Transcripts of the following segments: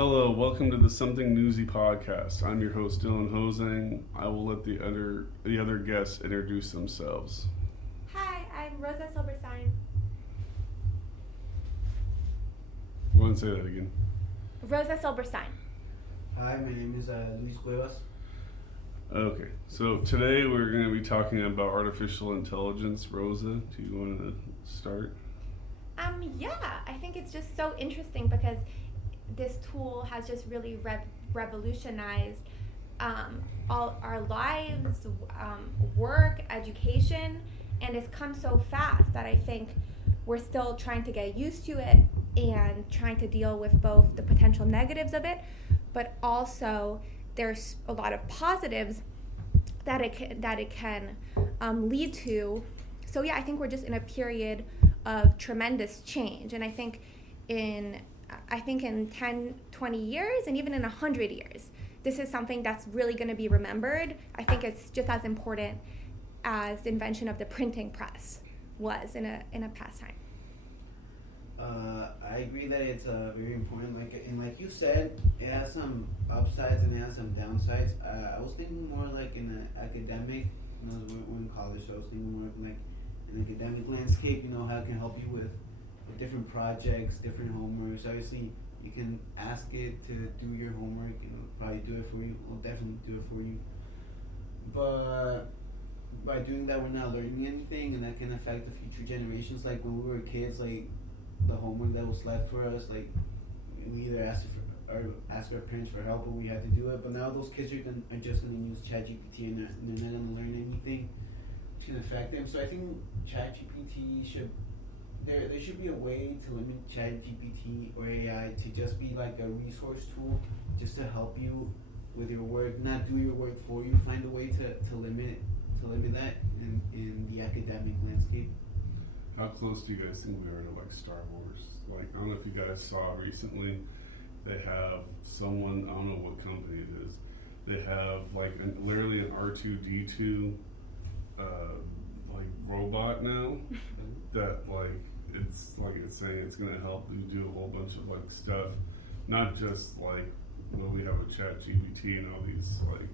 Hello, welcome to the Something Newsy podcast. I'm your host, Dylan Hosang. I will let the other guests introduce themselves. Hi, I'm Rosa Silbertzein. You want to say that again? Rosa Silbertzein. Hi, my name is Luis Cuevas. Okay, so today we're going to be talking about artificial intelligence. Rosa, do you want to start? Yeah, I think it's just so interesting because this tool has just really revolutionized all our lives, work, education, and it's come so fast that I think we're still trying to get used to it and trying to deal with both the potential negatives of it, but also there's a lot of positives that it can lead to. So yeah, I think we're just in a period of tremendous change, and I think in 10, 20 years, and even in 100 years, this is something that's really going to be remembered. I think it's just as important as the invention of the printing press was in a past time. I agree that it's very important. Like you said, it has some upsides and it has some downsides. I was thinking more like in an academic. We're in college, so I was thinking more like an academic landscape. How it can help you with different projects, different homeworks. Obviously, you can ask it to do your homework. It'll probably do it for you. It'll definitely do it for you. But by doing that, we're not learning anything, and that can affect the future generations. Like when we were kids, like the homework that was left for us, like we either ask our parents for help, or we had to do it. But now those kids are just going to use ChatGPT, and they're not going to learn anything. It's going to affect them. So I think ChatGPT should. There should be a way to limit ChatGPT or AI to just be like a resource tool, just to help you with your work, not do your work for you. Find a way to limit that in the academic landscape. How close do you guys think we are to like Star Wars? Like, I don't know if you guys saw recently, they have someone, I don't know what company it is, they have like literally an R2-D2 like robot now that it's saying it's going to help you do a whole bunch of like stuff, not just like we have a chat GPT and all these like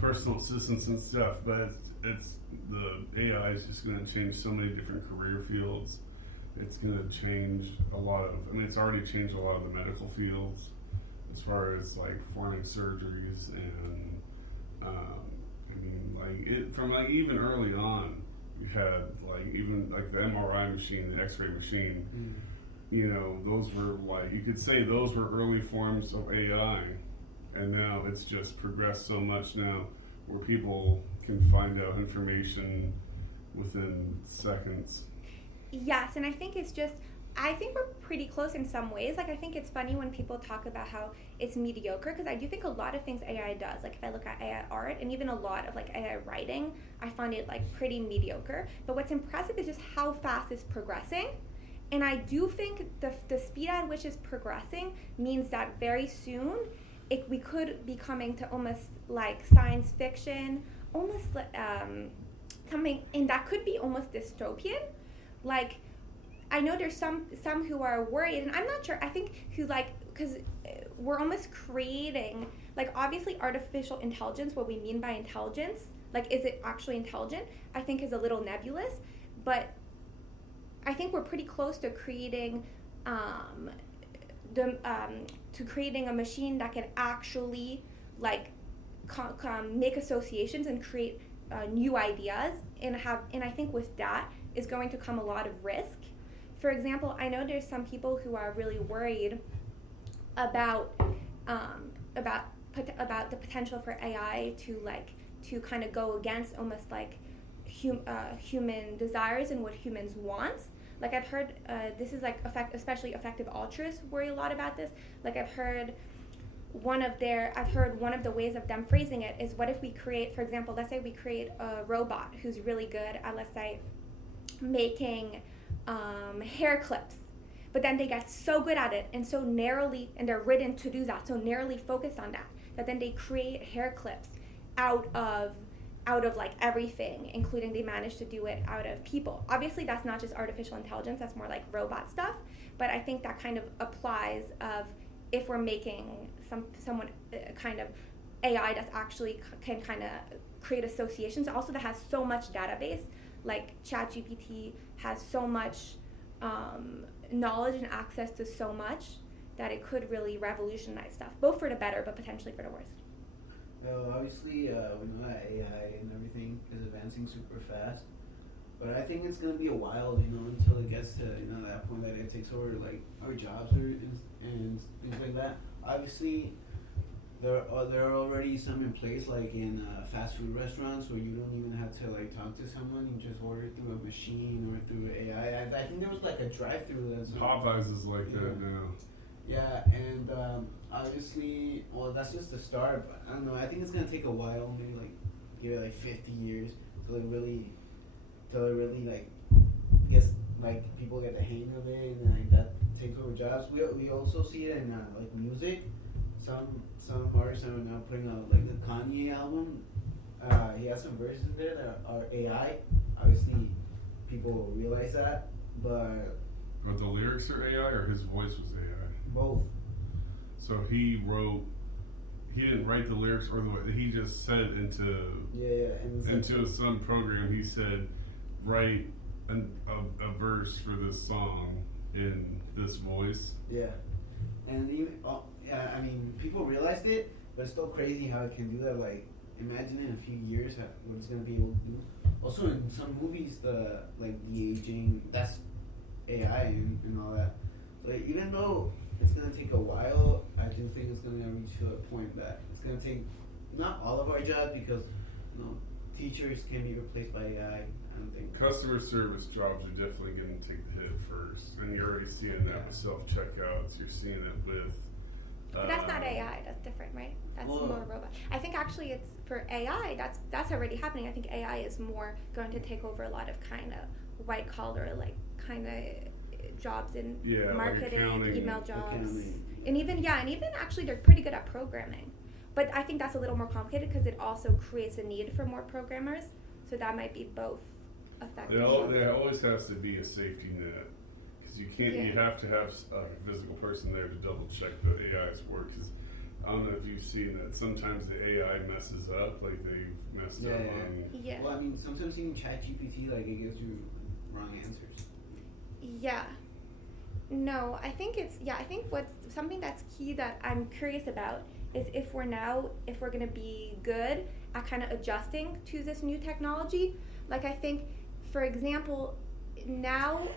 personal assistants and stuff, but it's the AI is just going to change so many different career fields. It's going to change it's already changed a lot of the medical fields as far as like performing surgeries, and from even early on, you had even the MRI machine, the X-ray machine. Those were you could say those were early forms of AI, and now it's just progressed so much now where people can find out information within seconds. Yes, and I think we're pretty close in some ways. I think it's funny when people talk about how it's mediocre, because I do think a lot of things AI does, if I look at AI art and even a lot of AI writing, I find it pretty mediocre. But what's impressive is just how fast it's progressing. And I do think the speed at which it's progressing means that very soon we could be coming to almost like science fiction, almost something, and that could be almost dystopian. I know there's some who are worried, and I'm not sure, I think because we're almost creating, obviously artificial intelligence, what we mean by intelligence, is it actually intelligent, I think is a little nebulous, but I think we're pretty close to creating creating a machine that can actually make associations and create new ideas, and I think with that is going to come a lot of risk. For example, I know there's some people who are really worried about the potential for AI to kind of go against almost human desires and what humans want. I've heard this is especially effective altruists worry a lot about this. I've heard one of the ways of them phrasing it is, what if we create, for example, let's say we create a robot who's really good at, let's say, making hair clips, but then they get so good at it and so narrowly, and they're written to do that, so narrowly focused on that then they create hair clips out of everything, including they manage to do it out of people. Obviously, that's not just artificial intelligence, that's more like robot stuff, but I think that kind of applies of if we're making someone kind of AI that's actually can kind of create associations, also that has so much database, like ChatGPT has so much knowledge and access to so much that it could really revolutionize stuff, both for the better but potentially for the worst. Well, obviously, we know that AI and everything is advancing super fast, but I think it's gonna be a while, until it gets to that point that it takes over like our jobs and things like that. Obviously, there are already some in place, like in fast food restaurants, where you don't even have to like talk to someone; you just order through a machine or through AI. I think there was like a drive-through that's Popeyes is like that now. Yeah, and obviously, well, that's just the start. But I don't know. I think it's gonna take a while, maybe like give it like 50 years till it really like gets like people get the hang of it, and like that takes over jobs. We also see it in like music. Some artists are now putting out like the Kanye album. He has some verses in there that are AI. Obviously, people realize that, but The lyrics are AI or his voice was AI? both. So he didn't write the lyrics he just said into some program, he said, write a verse for this song in this voice. Yeah, and even, I mean, people realized it, but it's still crazy how it can do that. Like, imagine in a few years what it's gonna be able to do. Also, in some movies, the aging, that's AI and all that. So even though it's gonna take a while, I do think it's gonna reach to a point that it's gonna take not all of our jobs, because teachers can be replaced by AI. I don't think Customer service jobs are definitely going to take the hit first, and you're already seeing that with self-checkouts. You're seeing it with. But that's not AI. That's different, right? That's more robot. I think actually it's for AI. That's already happening. I think AI is more going to take over a lot of kind of white collar, like kind of jobs in marketing, like email jobs, accounting. and even actually they're pretty good at programming. But I think that's a little more complicated because it also creates a need for more programmers. So that might be both effective. There always has to be a safety net, because you can't. You have to have a physical person there to double check the AI's work. Because I don't know if you've seen that sometimes the AI messes up, like they messed up on. Yeah. Well, I mean, sometimes even ChatGPT, like, it gives you wrong answers. Yeah. No, I think I think what's something that's key that I'm curious about is if we're going to be good at kind of adjusting to this new technology. Like, I think, for example, now,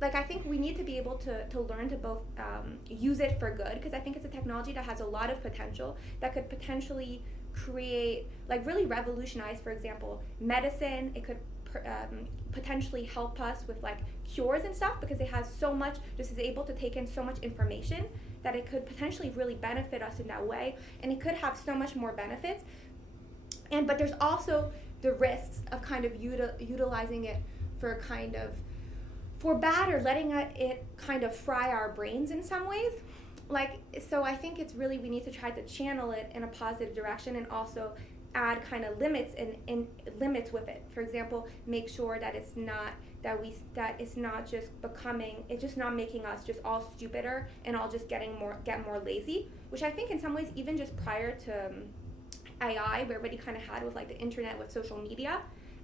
like, I think we need to be able to learn to both use it for good, because I think it's a technology that has a lot of potential that could potentially create, like, really revolutionize, for example, medicine. It could potentially help us with, like, cures and stuff, because it has so much, just is able to take in so much information that it could potentially really benefit us in that way, and it could have so much more benefits. But there's also the risks of kind of utilizing it for bad, or letting it kind of fry our brains in some ways. Like, so I think it's really, we need to try to channel it in a positive direction, and also add kind of limits and limits with it. For example, make sure that it's not just not making us just all stupider and all just get more lazy, which I think in some ways, even just prior to AI, we already kind of had with, like, the internet, with social media.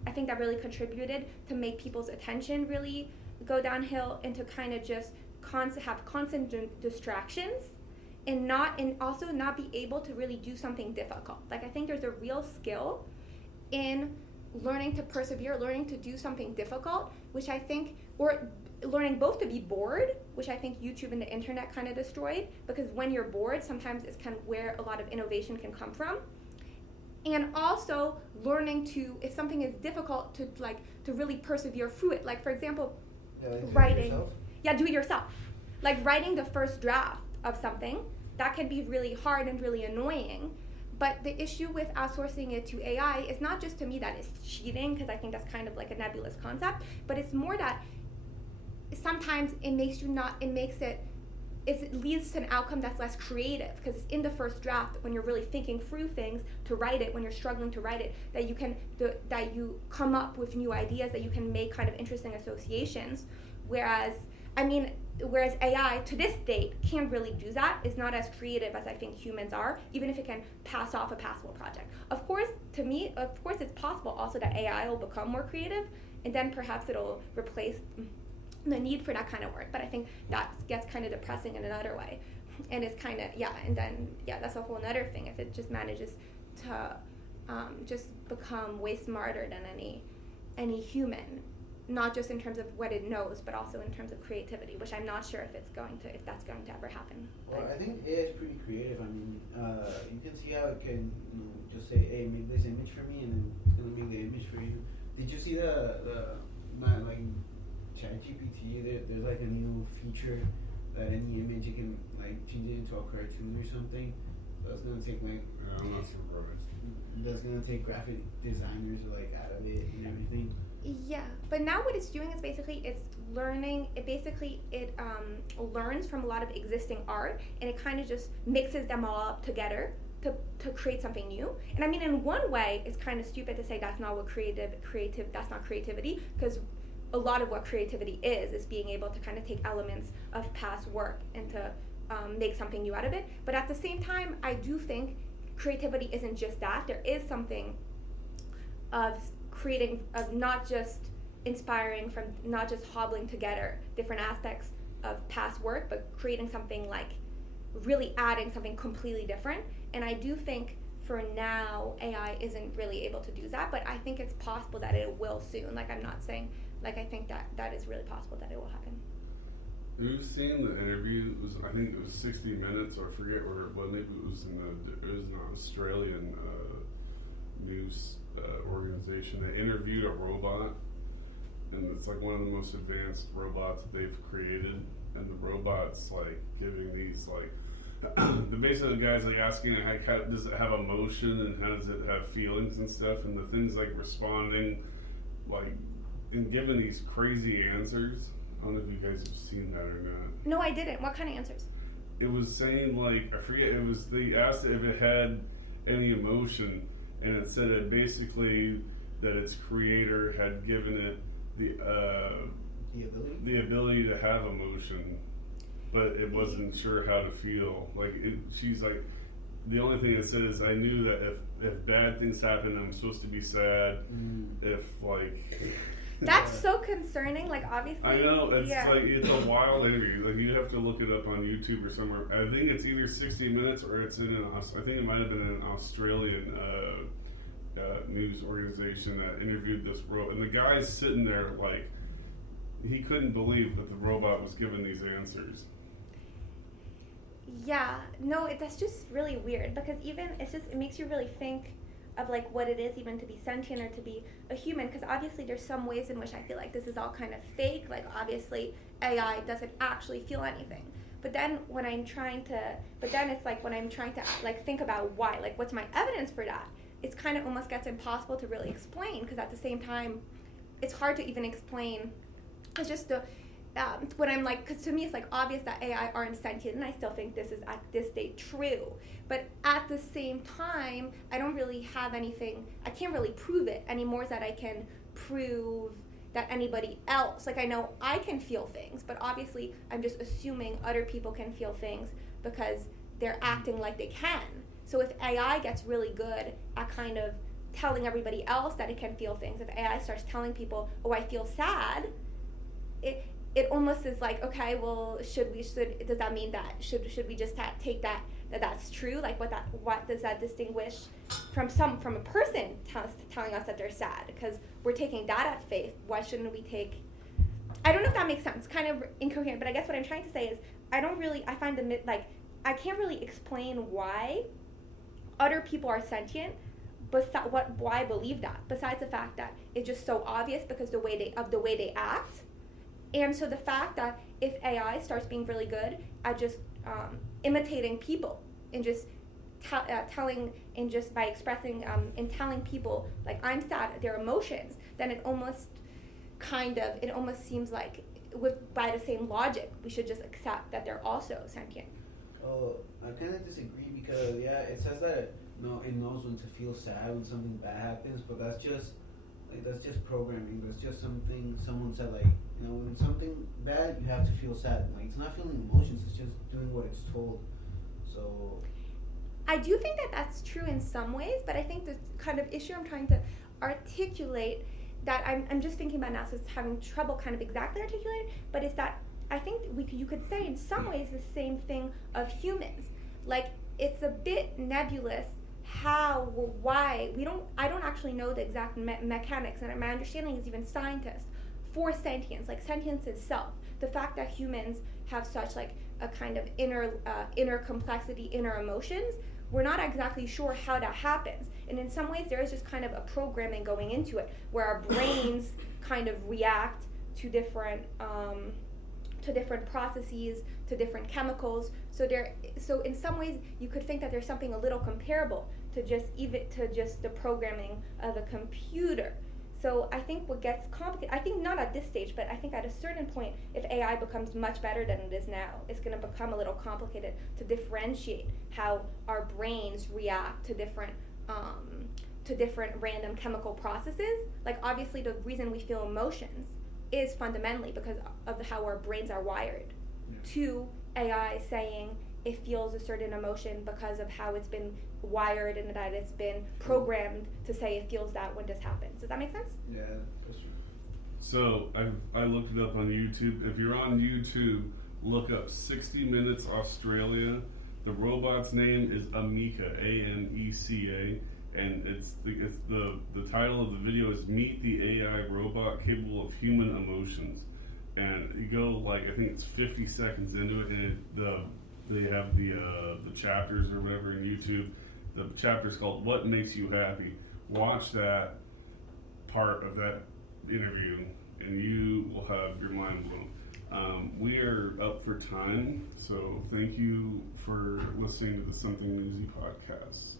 I think that really contributed to make people's attention really go downhill, and to kind of just have constant distractions, and also not be able to really do something difficult. Like, I think there's a real skill in learning to persevere, learning to do something difficult, which I think, or learning both to be bored, which I think YouTube and the internet kind of destroyed, because when you're bored, sometimes it's kind of where a lot of innovation can come from. And also learning to, if something is difficult, to really persevere through it. Like, for example, writing. Do it yourself. Like, writing the first draft of something, that can be really hard and really annoying. But the issue with outsourcing it to AI is not just, to me, that it's cheating, because I think that's kind of like a nebulous concept, but it's more that sometimes it leads to an outcome that's less creative, because it's in the first draft, when you're really thinking through things to write it, when you're struggling to write it, that you come up with new ideas, that you can make kind of interesting associations. Whereas I mean, whereas AI to this date can't really do that. It's not as creative as I think humans are, even if it can pass off a passable project. Of course, to me, of course, it's possible also that AI will become more creative, and then perhaps it'll replace the need for that kind of work. But I think that gets kind of depressing in another way, and it's kind of and then that's a whole other thing if it just manages to just become way smarter than any human. Not just in terms of what it knows, but also in terms of creativity, which I'm not sure if that's going to ever happen. Well, I think AI is pretty creative. I mean, you can see how it can just say, "Hey, make this image for me," and then it's gonna make the image for you. Did you see the like ChatGPT? There's like a new feature that any image you can like change it into a cartoon or something. That's gonna take like I'm not surprised. that's gonna take graphic designers like out of it and everything. Yeah, but now what it's doing is basically it's learning. It learns from a lot of existing art, and it kind of just mixes them all up together to create something new. And I mean, in one way, it's kind of stupid to say that's not what that's not creativity, because a lot of what creativity is being able to kind of take elements of past work and to make something new out of it. But at the same time, I do think creativity isn't just that. There is something of creating, of not just inspiring from, not just hobbling together different aspects of past work, but creating something like really adding something completely different. And I do think for now AI isn't really able to do that, but I think it's possible that it will soon. Like, I'm not saying, like, I think that is really possible that it will happen. You've seen the interview. It was, I think it was 60 Minutes, or I forget where it was. Maybe it was an Australian news organization. They interviewed a robot, and it's like one of the most advanced robots they've created. And the robot's like giving these like basically the guy's like asking it, how does it have emotion and how does it have feelings and stuff, and the thing's like responding like and giving these crazy answers. I don't know if you guys have seen that or not. No, I didn't. What kind of answers? It was saying like, I forget, it was, they asked it if it had any emotion, and it said it basically that its creator had given it the ability to have emotion, but it wasn't sure how to feel. Like she's like, the only thing it said is, I knew that if bad things happen, I'm supposed to be sad. If like that's so concerning. Like, obviously, I know it's like, it's a wild interview. Like, you have to look it up on YouTube or somewhere. I think it's either 60 Minutes or it's in I think it might have been an Australian news organization that interviewed this robot, and the guy's sitting there like he couldn't believe that the robot was giving these answers. Yeah, no, that's just really weird, because even it makes you really think of like what it is even to be sentient or to be a human, because obviously there's some ways in which I feel like this is all kind of fake. Like, obviously AI doesn't actually feel anything, but then it's like when I'm trying to like think about why, like what's my evidence for that, it's kind of almost gets impossible to really explain, because at the same time it's hard to even explain. It's just when I'm like, because to me it's like obvious that AI aren't sentient, and I still think this is at this date true, but at the same time I don't really have anything, I can't really prove it anymore that I can prove that anybody else, like I know I can feel things, but obviously I'm just assuming other people can feel things because they're acting like they can. So if AI gets really good at kind of telling everybody else that it can feel things, if AI starts telling people, oh, I feel sad, it almost is like, okay, well, does that mean that should we just take that's true? Like, what does that distinguish from a person telling us that they're sad? Because we're taking that at faith. Why shouldn't we take? I don't know if that makes sense. It's kind of incoherent, but I guess what I'm trying to say is I find I can't really explain why other people are sentient, why I believe that, besides the fact that it's just so obvious because the way they act. And so the fact that if AI starts being really good at just imitating people and just telling, and just by expressing and telling people like I'm sad, their emotions, then it almost seems like by the same logic we should just accept that they're also sentient. Oh, I kind of disagree, because it says that it knows when to feel sad when something bad happens, but that's just like that's just programming. That's just something someone said. Like, you know, when something bad, you have to feel sad. Like, it's not feeling emotions. It's just doing what it's told. So I do think that that's true in some ways, but I think the kind of issue I'm trying to articulate that I'm just thinking about now, so it's having trouble kind of exactly articulating, but it's that I think you could say in some ways the same thing of humans. Like, it's a bit nebulous how or why I don't actually know the exact mechanics, and my understanding is even scientists for sentience, like sentience itself, the fact that humans have such like a kind of inner complexity, inner emotions, we're not exactly sure how that happens. And in some ways there is just kind of a programming going into it where our brains kind of react to different processes, to different chemicals. So in some ways you could think that there's something a little comparable to just the programming of a computer. So I think what gets complicated, I think not at this stage, but I think at a certain point, if AI becomes much better than it is now, it's going to become a little complicated to differentiate how our brains react to different random chemical processes. Like, obviously the reason we feel emotions is fundamentally because of how our brains are wired. To AI saying it feels a certain emotion because of how it's been wired and that it's been programmed to say it feels that when this happens. Does that make sense? yeah, that's true. So I looked it up on YouTube. If you're on YouTube, look up 60 Minutes Australia. The robot's name is Ameca, Aneca, and it's the title of the video is Meet the AI Robot Capable of Human Emotions. And you go, like, I think it's 50 seconds into it, and they have the chapters or whatever in YouTube. The chapter's called What Makes You Happy. Watch that part of that interview and you will have your mind blown. We are up for time, so thank you for listening to the Something Newsy podcast.